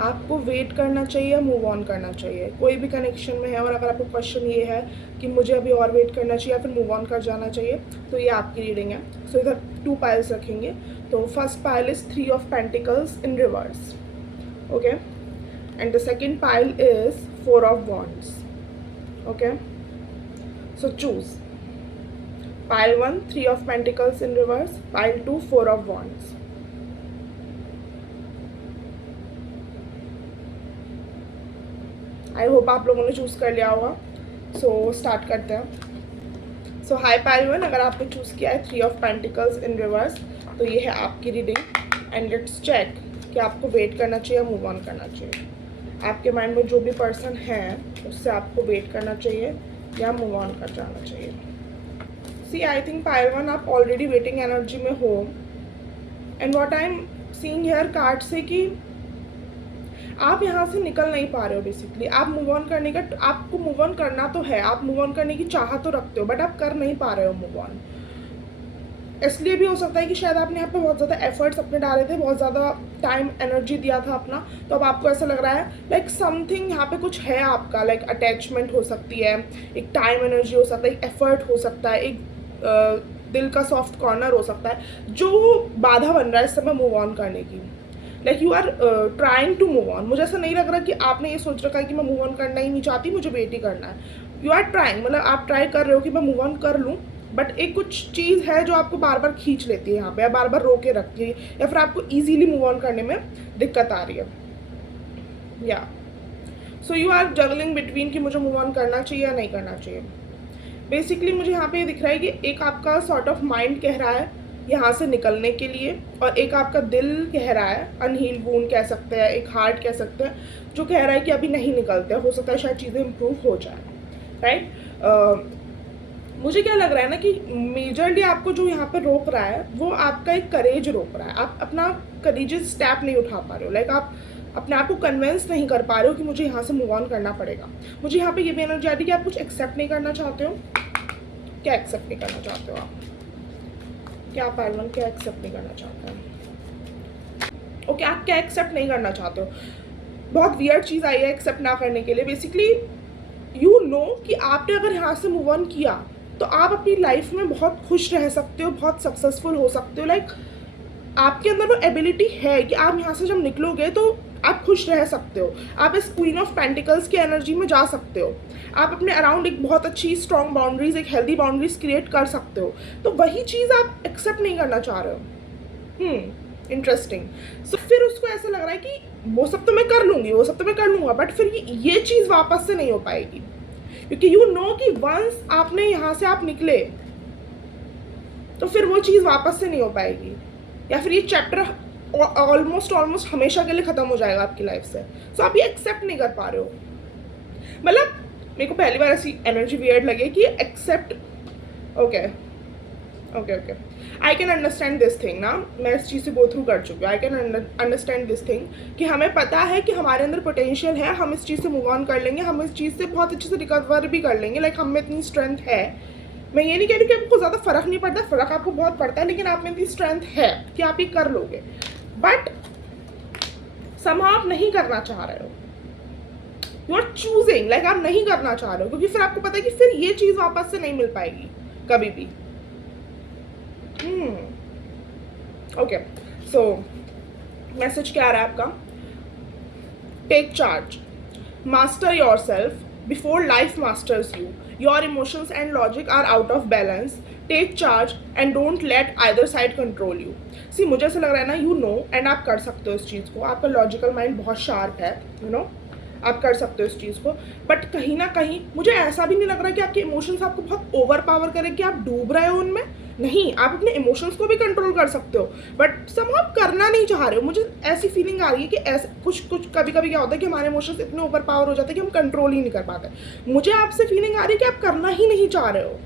आपको वेट करना चाहिए या मूव ऑन करना चाहिए? कोई भी कनेक्शन में है और अगर आपको क्वेश्चन ये है कि मुझे अभी और वेट करना चाहिए या फिर मूव ऑन कर जाना चाहिए, तो ये आपकी रीडिंग है। सो इधर 2 पाइल्स रखेंगे। तो first pile is 3 of pentacles in reverse, okay, and the second pile is 4 of wands, okay. So choose pile 1 3 of pentacles in reverse, pile 2 4 of wands. I hope आप लोगों ने चूज़ कर लिया होगा। सो स्टार्ट करते हैं। सो high pile 1, अगर आपने चूज़ किया है 3 ऑफ पेंटिकल्स इन रिवर्स, तो ये है आपकी रीडिंग। एंड लेट्स चेक कि आपको वेट करना चाहिए या मूव ऑन करना चाहिए। आपके माइंड में जो भी पर्सन है उससे आपको वेट करना चाहिए या मूव ऑन कर जाना चाहिए। सी आई थिंक पाइल 1 आप ऑलरेडी वेटिंग एनर्जी में हो। And what I am seeing here card से कि आप यहाँ से निकल नहीं पा रहे हो। बेसिकली आप मूव ऑन करने का, आपको मूव ऑन करना तो है, आप मूव ऑन करने की चाह तो रखते हो, बट आप कर नहीं पा रहे हो मूव ऑन। इसलिए भी हो सकता है कि शायद आपने यहाँ पे बहुत ज़्यादा एफर्ट्स अपने डाले थे, बहुत ज़्यादा टाइम एनर्जी दिया था अपना, तो अब आपको ऐसा लग रहा है लाइक समथिंग यहाँ पे कुछ है आपका, लाइक अटैचमेंट हो सकती है, एक टाइम एनर्जी हो सकता है, एक एफर्ट हो सकता है, एक दिल का सॉफ्ट कॉर्नर हो सकता है जो बाधा बन रहा है इस समय मूव ऑन करने की। Like you are trying to move on. मुझे ऐसा नहीं लग रहा कि आपने ये सोच रखा है कि मैं मूव ऑन करना ही नहीं चाहती, मुझे वेट ही करना है। यू आर ट्राइंग, मतलब आप ट्राई कर रहे हो कि मैं मूव ऑन कर लूँ, बट एक कुछ चीज़ है जो आपको बार बार खींच लेती है यहाँ पे, या बार बार रोके रखती है, या फिर आपको ईजीली मूव ऑन करने में दिक्कत आ रही है। या so you are juggling between कि मुझे मूव ऑन करना चाहिए या नहीं करना चाहिए। बेसिकली मुझे यहाँ पे ये दिख रहा है कि एक आपका सॉर्ट ऑफ माइंड कह रहा है यहाँ से निकलने के लिए, और एक आपका दिल कह रहा है, अनहील्ड वूंड कह सकते हैं, एक हार्ट कह सकते हैं, जो कह रहा है कि अभी नहीं निकलते, हो सकता है शायद चीज़ें इम्प्रूव हो जाए, राइट। मुझे क्या लग रहा है ना कि मेजरली आपको जो यहाँ पे रोक रहा है वो आपका एक करेज रोक रहा है। आप अपना करेजियस स्टेप नहीं उठा पा रहे हो, लाइक आप अपने आप को कन्विंस नहीं कर पा रहे हो कि मुझे यहाँ से मूव ऑन करना पड़ेगा। मुझे यहाँ पे ये भी एनर्जी आ रही है कि आप कुछ एक्सेप्ट नहीं करना चाहते हो। क्या एक्सेप्ट नहीं करना चाहते हो आप? क्या पार्वन, क्या एक्सेप्ट नहीं करना चाहते हैं? ओके, आप क्या एक्सेप्ट नहीं करना चाहते हो? बहुत वियर्ड चीज़ आई है एक्सेप्ट ना करने के लिए। बेसिकली यू नो कि आपने अगर यहाँ से मूव ऑन किया तो आप अपनी लाइफ में बहुत खुश रह सकते हो, बहुत सक्सेसफुल हो सकते हो। लाइक आपके अंदर वो एबिलिटी है कि आप यहाँ से जब निकलोगे तो आप खुश रह सकते हो। आप इस क्वीन ऑफ पेंटिकल्स की एनर्जी में जा सकते हो। आप अपने अराउंड एक बहुत अच्छी स्ट्रॉन्ग बाउंड्रीज, एक हेल्दी बाउंड्रीज क्रिएट कर सकते हो। तो वही चीज़ आप एक्सेप्ट नहीं करना चाह रहे हो। इंटरेस्टिंग। सो फिर उसको ऐसा लग रहा है कि वो सब तो मैं कर लूँगी, वो सब तो मैं कर लूँगा, बट फिर ये चीज़ वापस से नहीं हो पाएगी, क्योंकि यू नो कि वंस आपने यहाँ से आप निकले तो फिर वो चीज़ वापस से नहीं हो पाएगी, या फिर ये चैप्टर ऑलमोस्ट हमेशा के लिए ख़त्म हो जाएगा आपकी लाइफ से। सो आप ये एक्सेप्ट नहीं कर पा रहे हो। मतलब मेरे को पहली बार ऐसी एनर्जी वियर्ड लगे कि accept, okay okay okay, I can understand this thing ना। मैं इस चीज़ से गो थ्रू कर चुकी हूँ। I can understand this thing कि हमें पता है कि हमारे अंदर पोटेंशियल है, हम इस चीज़ से मूव ऑन कर लेंगे, हम इस चीज़ से बहुत अच्छे से रिकवर भी कर लेंगे। लाइक हम में इतनी स्ट्रेंथ है। मैं ये नहीं कह रही कि आपको ज़्यादा फ़र्क नहीं पड़ता, फ़र्क आपको बहुत पड़ता है, लेकिन आप में इतनी स्ट्रेंथ है कि आप ये कर लोगे। बट समहाउ आप नहीं करना चाह रहे हो। यू आर चूजिंग, लाइक आप नहीं करना चाह रहे हो, क्योंकि फिर आपको पता है कि फिर ये चीज़ वापस से नहीं मिल पाएगी कभी भी। ओके, सो मैसेज क्या आ रहा है आपका? Take charge, master yourself before life masters you. Your emotions and logic are out of balance. Take charge and don't let either side control you. See मुझे ऐसा लग रहा है ना, यू नो एंड आप कर सकते हो इस चीज़ को। आपका लॉजिकल माइंड बहुत शार्प है, यू नो, आप कर सकते हो इस चीज़ को। बट कहीं ना कहीं मुझे ऐसा भी नहीं लग रहा कि आपके इमोशंस आपको बहुत ओवर पावर करें कि आप डूब रहे हो उनमें। नहीं, आप अपने इमोशंस को भी कंट्रोल कर सकते हो, बट सब आप करना नहीं चाह रहे हो। मुझे ऐसी फीलिंग आ रही है कि ऐसे कुछ कभी कभी क्या होता है कि हमारे इमोशंस इतने ओवर पावर हो जाते हैं कि हम कंट्रोल ही नहीं कर पाते। मुझे आपसे फीलिंग आ रही है कि आप करना ही नहीं चाह रहे हो।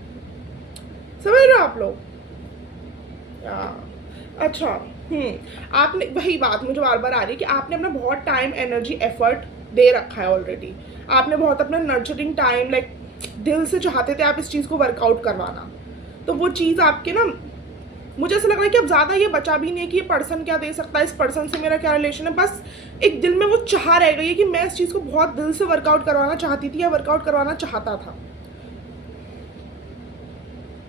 समझ रहे हो आप लोग? अच्छा, आपने वही बात मुझे बार बार आ रही है कि आपने अपना बहुत टाइम, एनर्जी, एफर्ट दे रखा है ऑलरेडी। आपने बहुत अपना नर्चरिंग टाइम, लाइक दिल से चाहते थे आप इस चीज़ को वर्कआउट करवाना, तो वो चीज़ आपके ना मुझे ऐसा लग रहा है कि अब ज़्यादा ये बचा भी नहीं है कि ये पर्सन क्या दे सकता है, इस पर्सन से मेरा क्या रिलेशन है। बस एक दिल में वो चाह रह गई है कि मैं इस चीज़ को बहुत दिल से वर्कआउट करवाना चाहती थी या वर्कआउट करवाना चाहता था,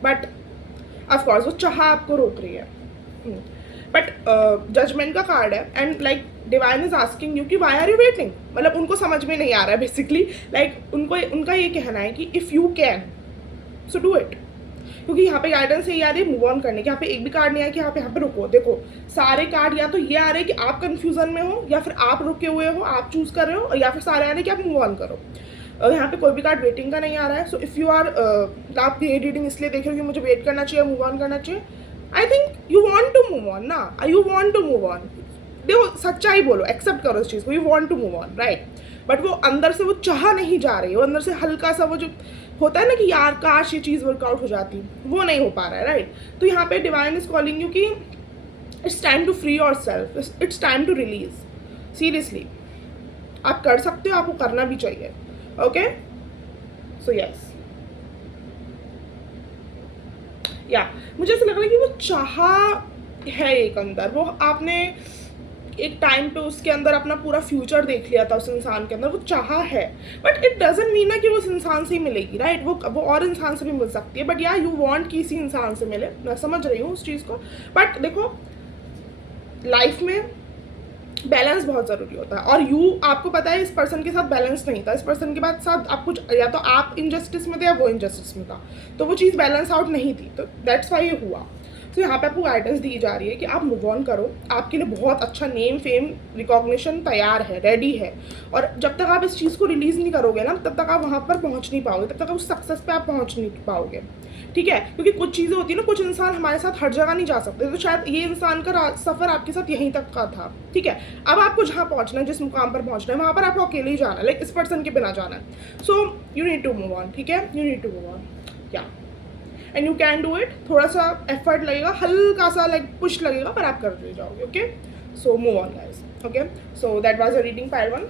बट ऑफकोर्स वो चाह आपको रोक रही है। बट जजमेंट का कार्ड है and like divine is asking you कि वाई आर यू वेटिंग। मतलब उनको समझ में नहीं आ रहा है बेसिकली, लाइक उनका ये कहना है कि if you can so do it, क्योंकि यहाँ पे गाइडेंस यही आ रही है मूव ऑन करने की। यहाँ पे एक भी कार्ड नहीं आया कि यहाँ पे रुको। देखो सारे कार्ड या तो ये आ रहे हैं कि आप कंफ्यूजन में हो, या फिर आप रुके हुए हो, आप चूज कर रहे हो, या फिर सारे आ रहे हैं कि आप मूव ऑन करो। यहाँ पे कोई भी कार्ड वेटिंग का नहीं आ रहा है। सो इफ़ यू आर, आप ये रीडिंग इसलिए देख रहे हो कि मुझे वेट करना चाहिए, मूव ऑन करना चाहिए। I think you want to move on ना, you want to move on. देखो सच्चाई बोलो, एक्सेप्ट करो इस चीज़ को, you want to move on, right. But वो अंदर से वो चाह नहीं जा रही है, वो अंदर से हल्का सा वो जो होता है ना कि यार काश ये चीज़ वर्कआउट हो जाती, वो नहीं हो पा रहा है, राइट। तो यहाँ पे डिवाइन इज कॉलिंग यू कि it's time to free yourself, it's time to release. Seriously आप कर सकते हो, आपको करना भी चाहिए। ओके, सो यस, या मुझे ऐसा लग रहा है कि वो चाह है एक अंदर, वो आपने एक टाइम पे उसके अंदर अपना पूरा फ्यूचर देख लिया था उस इंसान के अंदर, वो चाह है। बट इट डजंट मीन ना कि वो उस इंसान से ही मिलेगी, राइट। वो और इंसान से भी मिल सकती है, बट या यू वांट कि इसी इंसान से मिले, मैं समझ रही हूँ उस चीज़ को। बट देखो लाइफ में बैलेंस बहुत ज़रूरी होता है, और आपको पता है इस पर्सन के साथ बैलेंस नहीं था। इस पर्सन के साथ आप कुछ, या तो आप इनजस्टिस में थे या वो इनजस्टिस में था, तो वो चीज़ बैलेंस आउट नहीं थी, तो दैट्स वाई ये हुआ। तो यहाँ पे आपको गाइडेंस दी जा रही है कि आप मूव ऑन करो, आपके लिए बहुत अच्छा नेम फेम रिकॉग्निशन तैयार है, रेडी है। और जब तक आप इस चीज़ को रिलीज़ नहीं करोगे ना, तब तक आप वहाँ पर पहुँच नहीं पाओगे, तब तक उस सक्सेस पे आप पहुँच नहीं पाओगे, ठीक है। क्योंकि कुछ चीज़ें होती है ना, कुछ इंसान हमारे साथ हर जगह नहीं जा सकते, तो शायद ये इंसान का सफ़र आपके साथ यहीं तक का था, ठीक है। अब आपको जहाँ पहुँचना है, जिस मुकाम पर पहुँचना है, वहाँ पर आपको अकेले ही जाना है, लाइक इस पर्सन के बिना जाना है। So you need to move on, ठीक है, you need to move on, या and you can do it. थोड़ा सा एफर्ट लगेगा, हल्का सा लाइक पुश लगेगा, पर आप कर जाओगे। Okay, so move on guys. Okay, so that was a reading pile 1।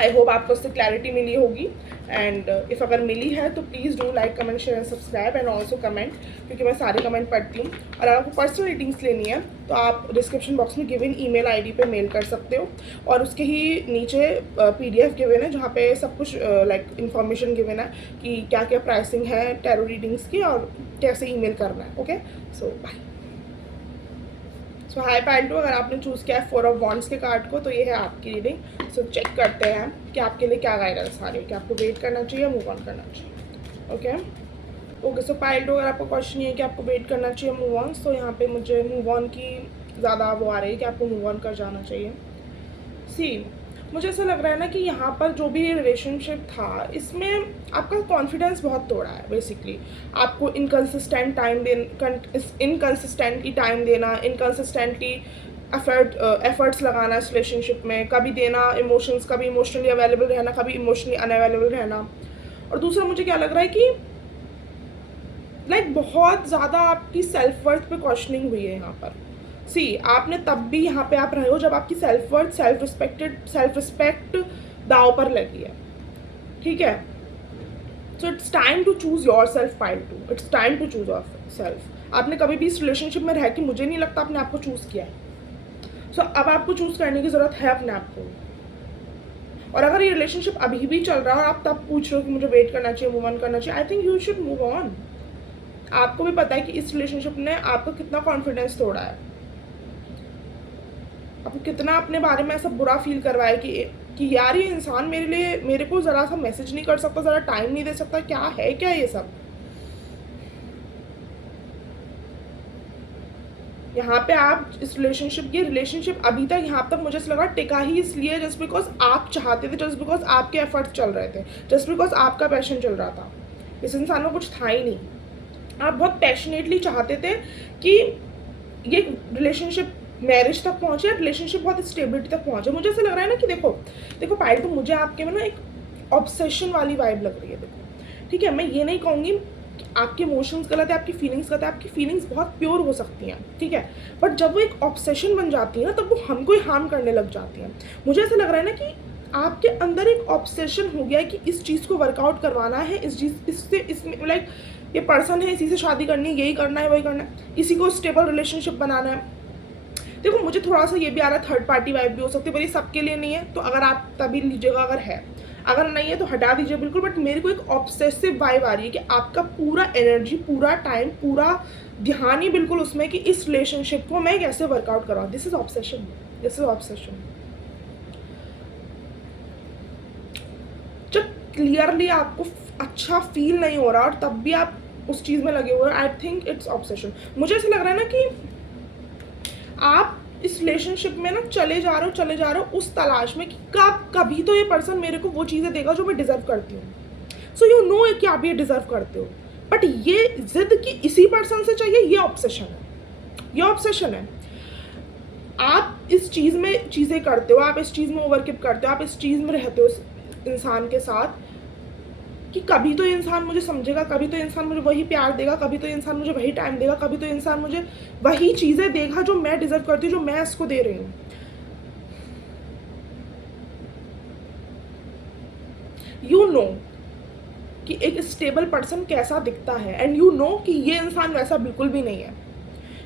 I hope आपको उससे क्लैरिटी मिली होगी, एंड इफ़ अगर मिली है तो please do like, comment, share and subscribe, and also comment, क्योंकि मैं सारे कमेंट पढ़ती हूँ। और अगर आपको पर्सनल रीडिंग्स लेनी है तो आप डिस्क्रिप्शन बॉक्स में गिवन ईमेल आईडी पे मेल कर सकते हो, और उसके ही नीचे PDF गिवन है, जहाँ पे सब कुछ लाइक इन्फॉर्मेशन गिवन है कि क्या क्या प्राइसिंग है टैरो रीडिंग्स की और कैसे ईमेल करना है। ओके, सो बाय। सो हाई पाइल 2, अगर आपने चूज़ किया है 4 ऑफ वॉन्ड्स के कार्ड को, तो ये है आपकी रीडिंग। सो चेक करते हैं कि आपके लिए क्या गाइडेंस आ रही है, कि आपको वेट करना चाहिए, मूव ऑन करना चाहिए। ओके, सो पाइल 2, अगर आपका क्वेश्चन ये है कि आपको वेट करना चाहिए, मूव ऑन, तो यहाँ पे मुझे मूव ऑन की ज़्यादा वो आ रही है कि आपको मूव ऑन कर जाना चाहिए। सी, मुझे ऐसा लग रहा है ना कि यहाँ पर जो भी रिलेशनशिप था, इसमें आपका कॉन्फिडेंस बहुत तोड़ा है बेसिकली। आपको इनकन्सिस्टेंटली टाइम देना, इनकन्सिस्टेंटली एफर्ट्स लगाना इस रिलेशनशिप में, कभी देना इमोशंस, कभी इमोशनली अवेलेबल रहना, कभी इमोशनली अनअवेलेबल रहना। और दूसरा मुझे क्या लग रहा है कि लाइक बहुत ज़्यादा आपकी सेल्फ वर्थ पे क्वेश्चनिंग हुई है यहाँ पर। सी, आपने तब भी यहाँ पे आप रहे हो जब आपकी सेल्फ वर्थ, सेल्फ रिस्पेक्ट दाव पर लगी है, ठीक है। So it's time to choose yourself pile 2, it's time to choose yourself. आपने कभी भी इस रिलेशनशिप में रह के मुझे नहीं लगता आपने आपको चूज़ किया है। सो अब आपको चूज़ करने की ज़रूरत है अपने आप को। और अगर ये रिलेशनशिप अभी भी चल रहा है और आप तब पूछ रहे हो कि मुझे वेट करना चाहिए, मूव ऑन करना चाहिए, I think you should move on. आपको भी पता है कि इस रिलेशनशिप ने आपका कितना कॉन्फिडेंस तोड़ा है, आपको कितना अपने बारे में ऐसा बुरा फील करवाया कि यार ये इंसान मेरे को ज़रा सा मैसेज नहीं कर सकता, ज़रा टाइम नहीं दे सकता, क्या है क्या ये सब। यहाँ पे आप इस रिलेशनशिप अभी तक यहाँ तक मुझे लगा टिका ही इसलिए जस्ट बिकॉज आप चाहते थे, जस्ट बिकॉज आपके एफर्ट्स चल रहे थे, जस्ट बिकॉज आपका पैशन चल रहा था। इस इंसान में कुछ था ही नहीं, आप बहुत पैशनेटली चाहते थे कि ये रिलेशनशिप मैरिज तक पहुँचे, रिलेशनशिप बहुत स्टेबिलिटी तक पहुँचे। मुझे ऐसा लग रहा है ना कि देखो पाइल, तो मुझे आपके में ना एक ऑब्सेशन वाली वाइब लग रही है। देखो ठीक है, मैं ये नहीं कहूँगी कि आपके इमोशंस गलत है, आपकी फीलिंग्स गलत है, आपकी फीलिंग्स बहुत प्योर हो सकती हैं, ठीक है, बट जब वो एक ऑब्सेशन बन जाती है ना, तब वो हमको ही हार्म करने लग जाती है। मुझे ऐसा लग रहा है ना कि आपके अंदर एक ऑब्सेशन हो गया है कि इस चीज़ को वर्कआउट करवाना है, इसमें लाइक ये पर्सन है, इसी से शादी करनी है, यही करना है, वही करना है, इसी को स्टेबल रिलेशनशिप बनाना है। देखो मुझे थोड़ा सा ये भी आ रहा है थर्ड पार्टी वाइब भी हो सकती है, पर ये सबके लिए नहीं है, तो अगर आप तभी लीजिएगा अगर है, अगर नहीं है तो हटा दीजिए बिल्कुल। बट मेरे को एक ऑब्सेसिव वाइब आ रही है कि आपका पूरा एनर्जी, पूरा टाइम, पूरा ध्यान ही बिल्कुल उसमें कि इस रिलेशनशिप को मैं कैसे वर्कआउट कराऊँ। This is obsession, this is obsession. जब क्लियरली आपको अच्छा फील नहीं हो रहा और तब भी आप उस चीज़ में लगे हुए, आई थिंक इट्स ऑब्सेशन। मुझे ऐसा लग रहा है ना कि आप इस रिलेशनशिप में ना चले जा रहे हो उस तलाश में कि कभी तो ये पर्सन मेरे को वो चीज़ें देगा जो मैं डिज़र्व करती हूँ। सो यू नो कि आप ये डिज़र्व करते हो, बट ये जिद कि इसी पर्सन से चाहिए, ये ऑब्सेशन है, ये ऑब्सेशन है। आप इस चीज़ में चीज़ें करते हो, आप इस चीज़ में ओवरकिप करते हो, आप इस चीज़ में रहते हो इस इंसान के साथ कि कभी तो ये इंसान मुझे समझेगा, कभी तो इंसान मुझे वही प्यार देगा, कभी तो इंसान मुझे वही टाइम देगा, कभी तो इंसान मुझे वही चीज़ें देगा जो मैं डिज़र्व करती हूँ, जो मैं इसको दे रही हूँ। यू नो कि एक स्टेबल पर्सन कैसा दिखता है, एंड यू नो कि ये इंसान वैसा बिल्कुल भी नहीं है,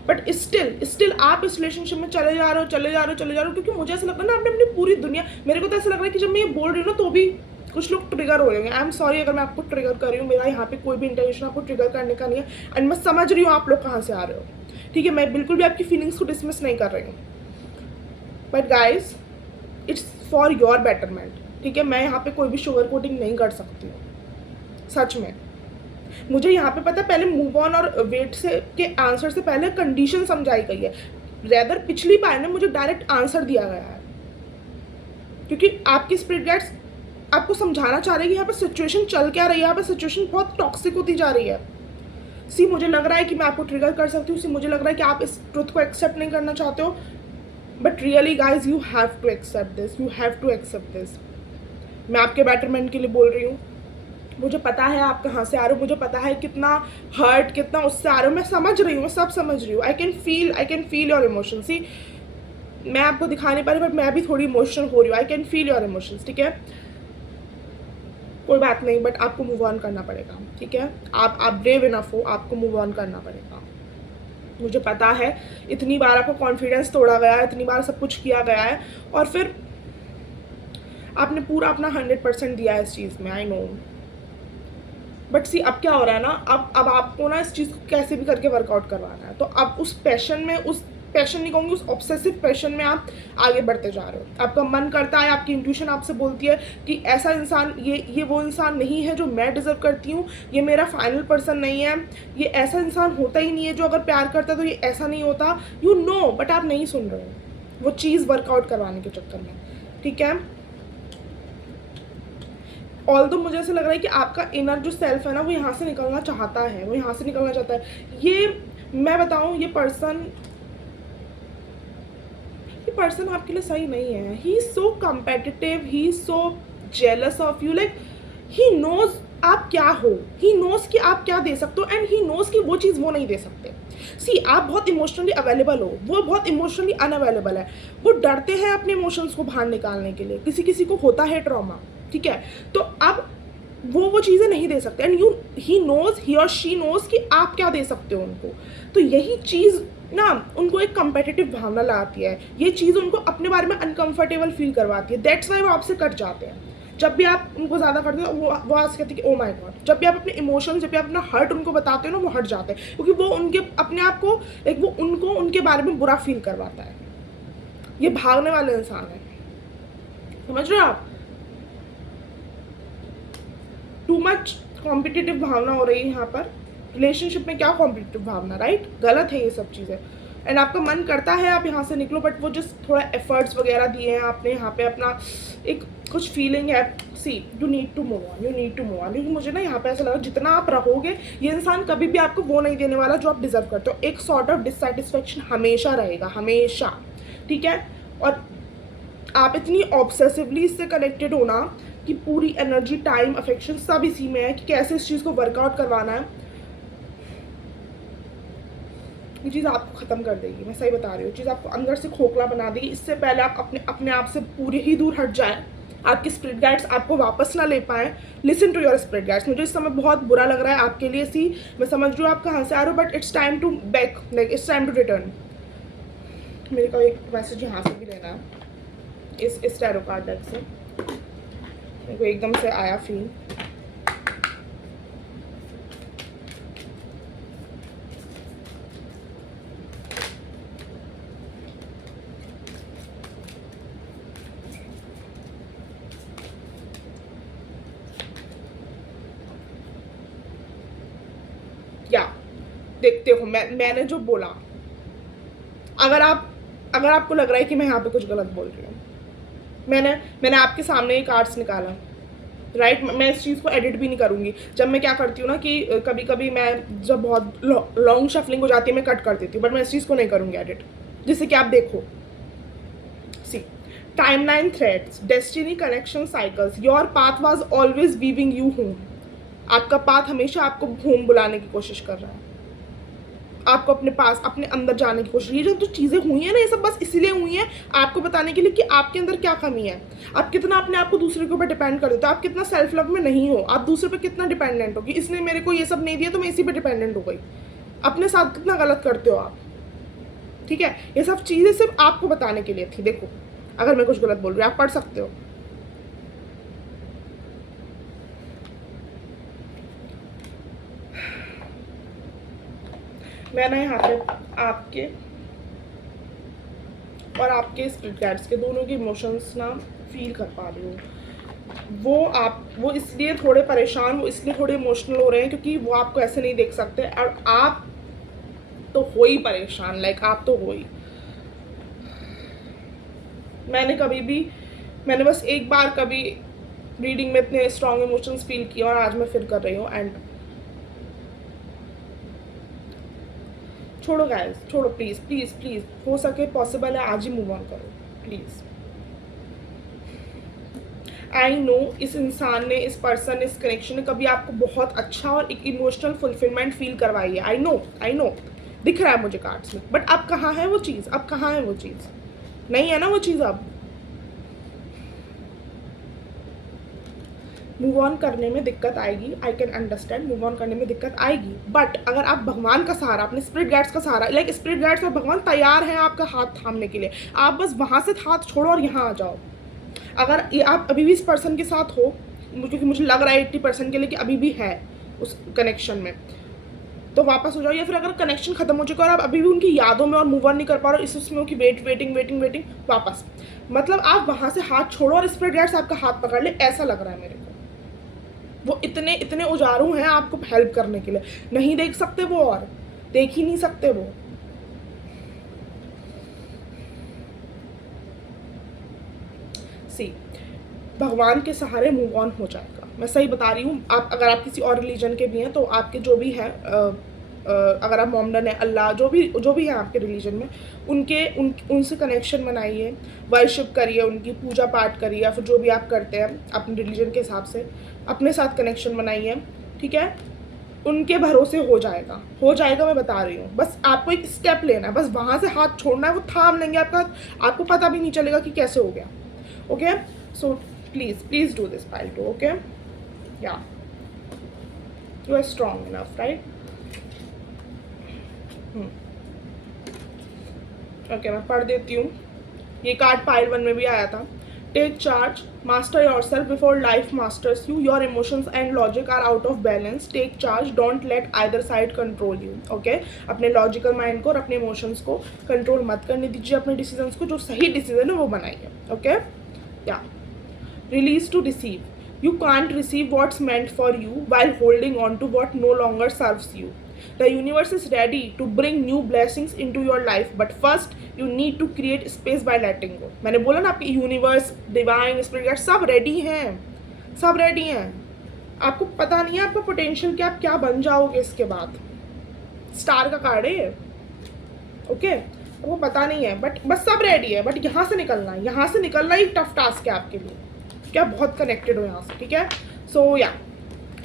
बट स्टिल आप इस रिलेशनशिप में चले जा रहे हो, क्योंकि मुझे ऐसा लगता है ना आपने अपनी पूरी दुनिया, मेरे को तो ऐसा लग रहा है कि जब मैं ये बोल रही हूँ ना तो भी कुछ लोग ट्रिगर हो रहे हैं। आई एम सॉरी अगर मैं आपको ट्रिगर कर रही हूँ, मेरा यहाँ पे कोई भी इंटेंशन आपको ट्रिगर करने का नहीं है, एंड मैं समझ रही हूँ आप लोग कहाँ से आ रहे हो, ठीक है, मैं बिल्कुल भी आपकी फीलिंग्स को डिसमिस नहीं कर रही हूँ, but guys it's for your betterment, ठीक है। मैं यहाँ पे कोई भी शुगर कोटिंग नहीं कर सकती हूँ, सच में। मुझे यहाँ पे पता है पहले मूव ऑन और वेट से के आंसर से पहले कंडीशन समझाई गई है, रेदर पिछली बार ने मुझे डायरेक्ट आंसर दिया गया है, क्योंकि आपकी स्पिरिट गाइड्स आपको समझाना चाह रहे हैं कि यहाँ पे सिचुएशन चल क्या रही है, यहाँ पे सिचुएशन बहुत टॉक्सिक होती जा रही है। सी मुझे लग रहा है कि मैं आपको ट्रिगर कर सकती हूँ, सी मुझे लग रहा है कि आप इस ट्रुथ को एक्सेप्ट नहीं करना चाहते हो, but really guys you have to accept this, you have to accept this. मैं आपके बेटरमेंट के लिए बोल रही हूँ, मुझे पता है आप कहाँ से आ रहे हो, मुझे पता है कितना हर्ट, कितना उससे आ रहे हो, मैं समझ रही हूँ, मैं सब समझ रही हूँ। I can feel your emotion. See मैं आपको दिखा नहीं पा रही, बट मैं भी थोड़ी इमोशनल हो रही हूँ। I can feel your emotions, ठीक है, कोई बात नहीं, बट आपको मूव ऑन करना पड़ेगा, ठीक है। आप ब्रेव इनफ हो, आपको मूव ऑन करना पड़ेगा। मुझे पता है इतनी बार आपका कॉन्फिडेंस तोड़ा गया है, इतनी बार सब कुछ किया गया है, और फिर आपने पूरा अपना 100% दिया है इस चीज़ में, आई नो, बट सी अब क्या हो रहा है ना, अब आपको ना इस चीज़ को कैसे भी करके वर्कआउट करवाना है। तो अब उस पैशन में, उस पैशन नहीं कहूँगी, उस ऑब्सेसिव पैशन में आप आगे बढ़ते जा रहे हो। आपका मन करता है, आपकी इंट्यूशन आपसे बोलती है कि ऐसा इंसान, ये वो इंसान नहीं है जो मैं डिज़र्व करती हूँ, ये मेरा फाइनल पर्सन नहीं है, ये ऐसा इंसान होता ही नहीं है जो अगर प्यार करता है तो ये ऐसा नहीं होता, यू नो, बट आप नहीं सुन रहे हो वो चीज़ वर्कआउट करवाने के चक्कर में, ठीक है। ऑल्दो मुझे ऐसा लग रहा है कि आपका इनर जो सेल्फ है ना, वो यहाँ से निकलना चाहता है, वो यहाँ से निकलना चाहता है। ये मैं बताऊँ, ये पर्सन आपके लिए सही नहीं है। He is so competitive, he is so jealous of you, like he knows आप क्या हो, ही नोज कि आप क्या दे सकते हो, एंड ही नोज कि वो चीज़ वो नहीं दे सकते। सी आप बहुत इमोशनली अवेलेबल हो, वो बहुत इमोशनली अनअवेलेबल है, वो डरते हैं अपने इमोशंस को बाहर निकालने के लिए, किसी किसी को होता है ट्रॉमा, ठीक है। तो अब वो चीज़ें नहीं दे सकते, एंड ही नोज, ही और शी नोज कि आप क्या दे सकते हो उनको। तो यही चीज़ ना उनको एक कंपेटिटिव भावना लाती है, ये चीज़ उनको अपने बारे में अनकंफर्टेबल फील करवाती है। दैट्स वाई वो आपसे कट जाते हैं। जब भी आप उनको ज़्यादा करते हो वो आज कहते हैं कि ओ माय गॉड। जब भी आप अपने इमोशन, जब भी आप अपना हर्ट उनको बताते हो ना, वो हट जाते हैं, क्योंकि वो उनके अपने आप को एक, वो उनको उनके बारे में बुरा फील करवाता है। ये भागने वाले इंसान है, समझ रहे हो आप। टू मच कॉम्पिटिटिव भावना हो रही है यहाँ पर रिलेशनशिप में। क्या कॉम्पिटिटिव भावना, राइट, गलत है ये सब चीज़ें। एंड आपका मन करता है आप यहाँ से निकलो, बट वो जस्ट थोड़ा एफर्ट्स वगैरह दिए हैं आपने यहाँ पे, अपना एक कुछ फीलिंग है। See you need to move on, you need to move on, क्योंकि मुझे ना यहाँ पे ऐसा लगा जितना आप रहोगे ये इंसान कभी भी आपको वो नहीं देने वाला जो आप डिजर्व करते हो। एक सॉर्ट ऑफ डिससेटिस्फेक्शन हमेशा रहेगा, हमेशा, ठीक है। और आप इतनी ऑब्सेसिवली इससे कनेक्टेड हो ना कि पूरी एनर्जी, टाइम, अफेक्शन सब इसी में है कि कैसे इस चीज़ को वर्कआउट करवाना है। ये चीज़ आपको ख़त्म कर देगी, मैं सही बता रही हूँ। चीज़ आपको अंदर से खोखला बना देगी। इससे पहले आप अपने आप से पूरे ही दूर हट जाए, आपके स्पिरिट गाइड्स आपको वापस ना ले पाएँ, listen to your spirit guides. मुझे इस समय बहुत बुरा लग रहा है आपके लिए, सी मैं समझ रही हूँ आप कहाँ से आ रहे हो, but it's time to back, like it's time to return. मेरे को एक मैसेज यहाँ से भी लेना है इस टैरो कार्ड डेक से, मेरे को एकदम से आया फील। या देखते हो मैंने जो बोला, अगर आपको लग रहा है कि मैं यहाँ पे कुछ गलत बोल रही हूँ, मैंने आपके सामने ही कार्ड्स निकाला, राइट। मैं इस चीज़ को एडिट भी नहीं करूँगी। जब मैं क्या करती हूँ ना कि कभी कभी मैं जब बहुत लॉन्ग शफलिंग हो जाती है मैं कट कर देती हूँ, बट मैं इस चीज़ को नहीं करूँगी एडिट, जिससे कि आप देखो। See timeline threads, destiny connection cycles, your path was always weaving you home. आपका पाथ हमेशा आपको होम बुलाने की कोशिश कर रहा है, आपको अपने पास, अपने अंदर जाने की कोशिश। ये जो चीज़ें हुई हैं ना, ये सब बस इसलिए हुई हैं आपको बताने के लिए कि आपके अंदर क्या कमी है, आप कितना अपने आप को दूसरे के ऊपर डिपेंड कर देते हो, आप कितना सेल्फ लव में नहीं हो, आप दूसरे पे कितना डिपेंडेंट हो कि इसने मेरे को ये सब नहीं दिया तो मैं इसी पे डिपेंडेंट हो गई। अपने साथ कितना गलत करते हो आप, ठीक है। ये सब चीज़ें सिर्फ आपको बताने के लिए थी। देखो, अगर मैं कुछ गलत बोल रही हूँ आप पढ़ सकते हो। मैं ना यहाँ पे आपके और आपके स्पिरिट गाइड्स के दोनों के इमोशंस ना फील कर पा रही हूँ। वो इसलिए थोड़े परेशान, वो इसलिए थोड़े इमोशनल हो रहे हैं क्योंकि वो आपको ऐसे नहीं देख सकते, और आप तो हो ही परेशान, लाइक आप तो हो ही। मैंने बस एक बार कभी रीडिंग में इतने स्ट्रॉन्ग इमोशंस फील किए और आज मैं फिर कर रही हूँ। एंड छोड़ो गाइस, छोड़ो प्लीज़ प्लीज़ प्लीज़, हो सके पॉसिबल है आज ही मूव ऑन करो प्लीज़। आई नो इस इंसान ने, इस पर्सन ने, इस कनेक्शन ने कभी आपको बहुत अच्छा और एक इमोशनल फुलफिलमेंट फील करवाई है। आई नो दिख रहा है मुझे कार्ड्स में, बट अब कहाँ है वो चीज़, अब कहाँ है वो चीज़, नहीं है ना वो चीज़। अब मूव ऑन करने में दिक्कत आएगी, आई कैन अंडरस्टैंड, मूव ऑन करने में दिक्कत आएगी, बट अगर आप भगवान का सहारा, अपने स्पिरिट गाइड्स का सहारा, लाइक स्पिरिट गाइड्स और भगवान तैयार हैं आपका हाथ थामने के लिए, आप बस वहाँ से हाथ छोड़ो और यहाँ आ जाओ। अगर ये आप अभी भी इस पर्सन के साथ हो, क्योंकि मुझे लग रहा है 80% के लिए कि अभी भी है उस कनेक्शन में, तो वापस हो जाओ। या फिर अगर कनेक्शन खत्म हो चुका है और आप अभी भी उनकी यादों में और मूव ऑन नहीं कर पा रहे हो, इस उसमें हो कि वेटिंग, वापस, मतलब आप वहाँ से हाथ छोड़ो और स्पिरिट गाइड्स आपका हाथ पकड़ ले, ऐसा लग रहा है मेरे को। वो इतने उजारू हैं आपको हेल्प करने के लिए, नहीं देख सकते वो, और देख ही नहीं सकते वो। सी भगवान के सहारे मूव ऑन हो जाएगा, मैं सही बता रही हूँ। आप अगर आप किसी और रिलीजन के भी हैं तो आपके जो भी हैं, अगर आप मोमडन है, अल्लाह, जो भी है आपके रिलीजन में, उनसे कनेक्शन बनाइए, वर्शिप करिए, उनकी पूजा पाठ करिए, या फिर जो भी आप करते हैं अपने रिलीजन के हिसाब से अपने साथ कनेक्शन बनाइए, ठीक है। उनके भरोसे हो जाएगा, मैं बता रही हूँ। बस आपको एक स्टेप लेना है, बस वहाँ से हाथ छोड़ना है, वो थाम लेंगे आपका हाथ, आपको पता भी नहीं चलेगा कि कैसे हो गया। Okay, so please do this pile too, okay. या you are strong enough, right. Okay, मैं पढ़ देती हूँ। ये कार्ड पाइल 1 में भी आया था। Take charge, master yourself before life masters you, your emotions and logic are out of balance, take charge, don't let either side control you. Okay, अपने लॉजिकल माइंड को और अपने इमोशंस को कंट्रोल मत करने दीजिए, अपने डिसीजंस को, जो सही डिसीजन है वो बनाइए। ओके, या release to receive, you can't receive what's meant for you while holding on to what no longer serves you. The universe is ready to bring new blessings into your life, but first you need to create space by letting go. मैंने बोला ना, आपकी universe, divine, spirit सब ready हैं, आपको पता नहीं है आपका पोटेंशियल क्या, आप क्या बन जाओगे इसके बाद। स्टार का कार्ड है, ओके, वो पता नहीं है, बट बस सब रेडी है, बट यहाँ से निकलना ही टफ टास्क है आपके लिए, क्या बहुत कनेक्टेड हो यहाँ से, ठीक है। सो या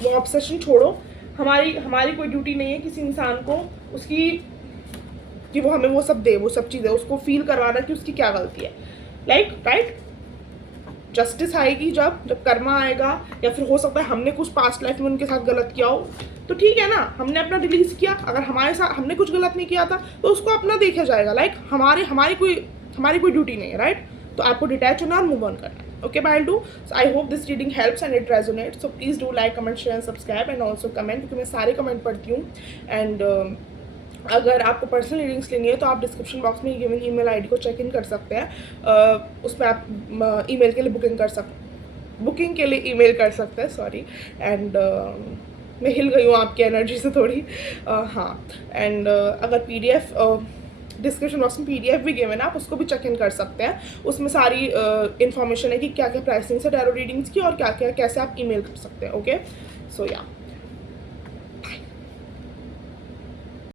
वो ऑब्सेशन छोड़ो, हमारी कोई ड्यूटी नहीं है किसी इंसान को उसकी, कि वो हमें वो सब दे, वो सब चीज़ें उसको फील करवाना कि उसकी क्या गलती है, लाइक, राइट। जस्टिस आएगी जब कर्मा आएगा, या फिर हो सकता है हमने कुछ पास्ट लाइफ में उनके साथ गलत किया हो, तो ठीक है ना, हमने अपना रिलीज़ किया। अगर हमारे साथ हमने कुछ गलत नहीं किया था तो उसको अपना देखा जाएगा, लाइक हमारी कोई ड्यूटी नहीं है, राइट। तो आपको डिटैच होना और मूव ऑन करना है। Okay, but I'll do. So I hope this reading helps and it resonates. So please do like, comment, share and subscribe and also comment, क्योंकि मैं सारे कमेंट पढ़ती हूँ। एंड अगर आपको पर्सनल रीडिंग्स लेनी है तो आप डिस्क्रिप्शन बॉक्स में गिवन ईमेल आईडी को चेक इन कर सकते हैं। उसमें आप ईमेल के लिए बुकिंग के लिए ईमेल कर सकते हैं, सॉरी। एंड मैं हिल गई हूँ आपकी एनर्जी से थोड़ी। हाँ, एंड अगर PDF डिस्क्रिप्शन बॉक्स में PDF भी गिवन है, आप उसको भी चेक इन कर सकते हैं। उसमें सारी इन्फॉर्मेशन है कि क्या क्या प्राइसिंग है टैरो रीडिंग्स की और क्या क्या कैसे आप ईमेल कर सकते हैं। ओके, सो या